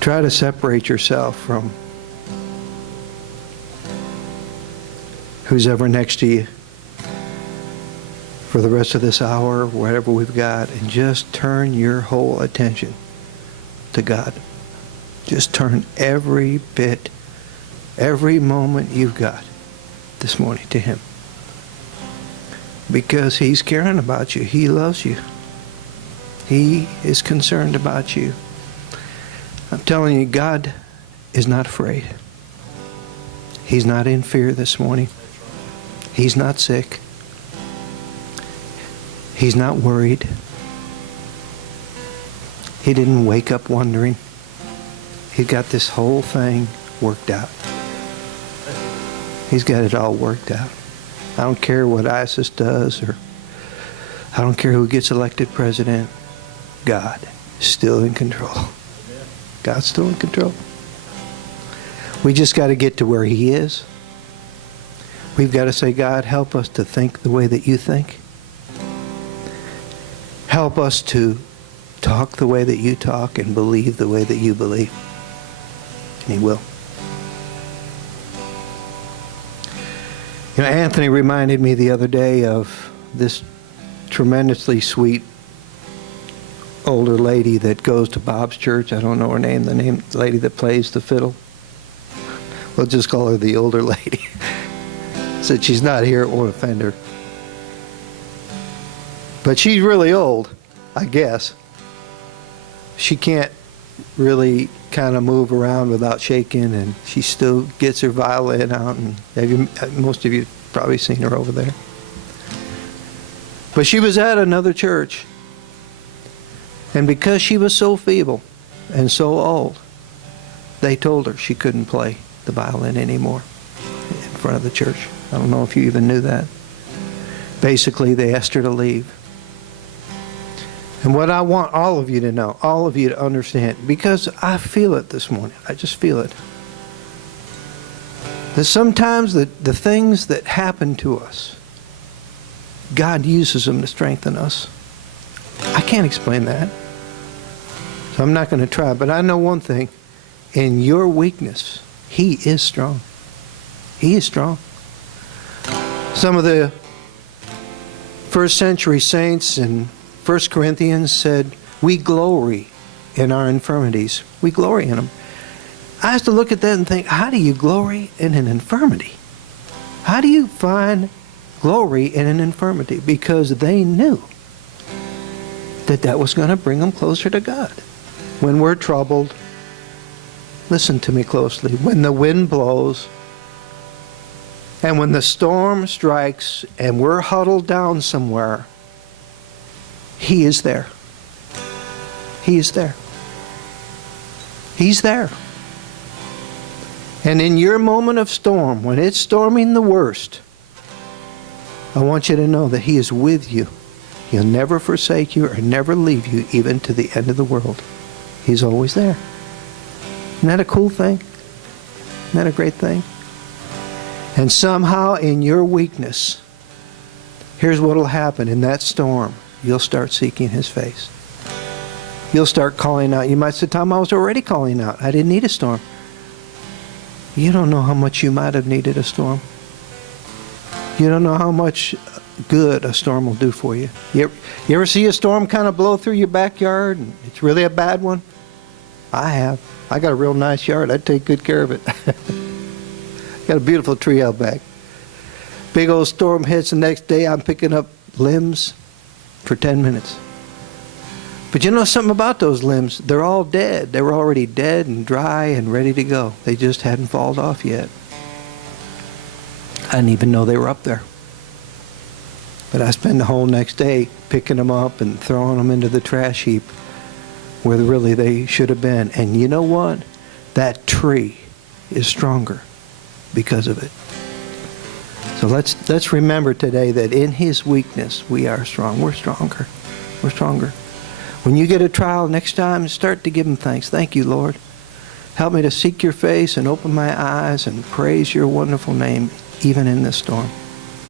Try to separate yourself from who's ever next to you for the rest of this hour, whatever we've got, and just turn your whole attention to God. Just turn every bit, every moment you've got this morning to Him. Because He's caring about you. He loves you. He is concerned about you. I'm telling you, God is not afraid. He's not in fear this morning. He's not sick. He's not worried. He didn't wake up wondering. He's got this whole thing worked out. He's got it all worked out. I don't care what ISIS does, or I don't care who gets elected president. God is still in control. God's still in control. We just got to get to where He is. We've got to say, God, help us to think the way that You think. Help us to talk the way that You talk and believe the way that You believe. And He will. You know, Anthony reminded me the other day of this tremendously sweet older lady that goes to Bob's church. I don't know her name, the lady that plays the fiddle. We'll just call her the older lady. Said she's not here, it won't offend her. But she's really old, I guess. She can't really kind of move around without shaking, and she still gets her violin out, and most of you probably seen her over there. But she was at another church, and because she was so feeble and so old, they told her she couldn't play the violin anymore in front of the church. I don't know if you even knew that. Basically, they asked her to leave. And what I want all of you to know, all of you to understand, because I feel it this morning, I just feel it, that sometimes the things that happen to us, God uses them to strengthen us. I can't explain that. So I'm not going to try, but I know one thing. In your weakness, He is strong. He is strong. Some of the first century saints in 1 Corinthians said, we glory in our infirmities. We glory in them. I have to look at that and think, how do you glory in an infirmity? How do you find glory in an infirmity? Because they knew that that was going to bring them closer to God. When we're troubled, listen to me closely, when the wind blows, and when the storm strikes and we're huddled down somewhere, He is there. He is there. He's there. And in your moment of storm, when it's storming the worst, I want you to know that He is with you. He'll never forsake you or never leave you, even to the end of the world. He's always there. Isn't that a cool thing? Isn't that a great thing? And somehow in your weakness, here's what will happen in that storm. You'll start seeking His face. You'll start calling out. You might say, Tom, I was already calling out. I didn't need a storm. You don't know how much you might have needed a storm. You don't know how much good a storm will do for you. You ever see a storm kind of blow through your backyard and it's really a bad one? I have. I got a real nice yard. I take good care of it. Got a beautiful tree out back. Big old storm hits the next day. I'm picking up limbs for 10 minutes. But you know something about those limbs? They're all dead. They were already dead and dry and ready to go. They just hadn't fallen off yet. I didn't even know they were up there. But I spend the whole next day picking them up and throwing them into the trash heap where really they should have been. And you know what? That tree is stronger because of it. So let's remember today that in His weakness we are strong. We're stronger. We're stronger. When you get a trial next time, start to give Him thanks. Thank you, Lord. Help me to seek Your face and open my eyes and praise Your wonderful name even in this storm.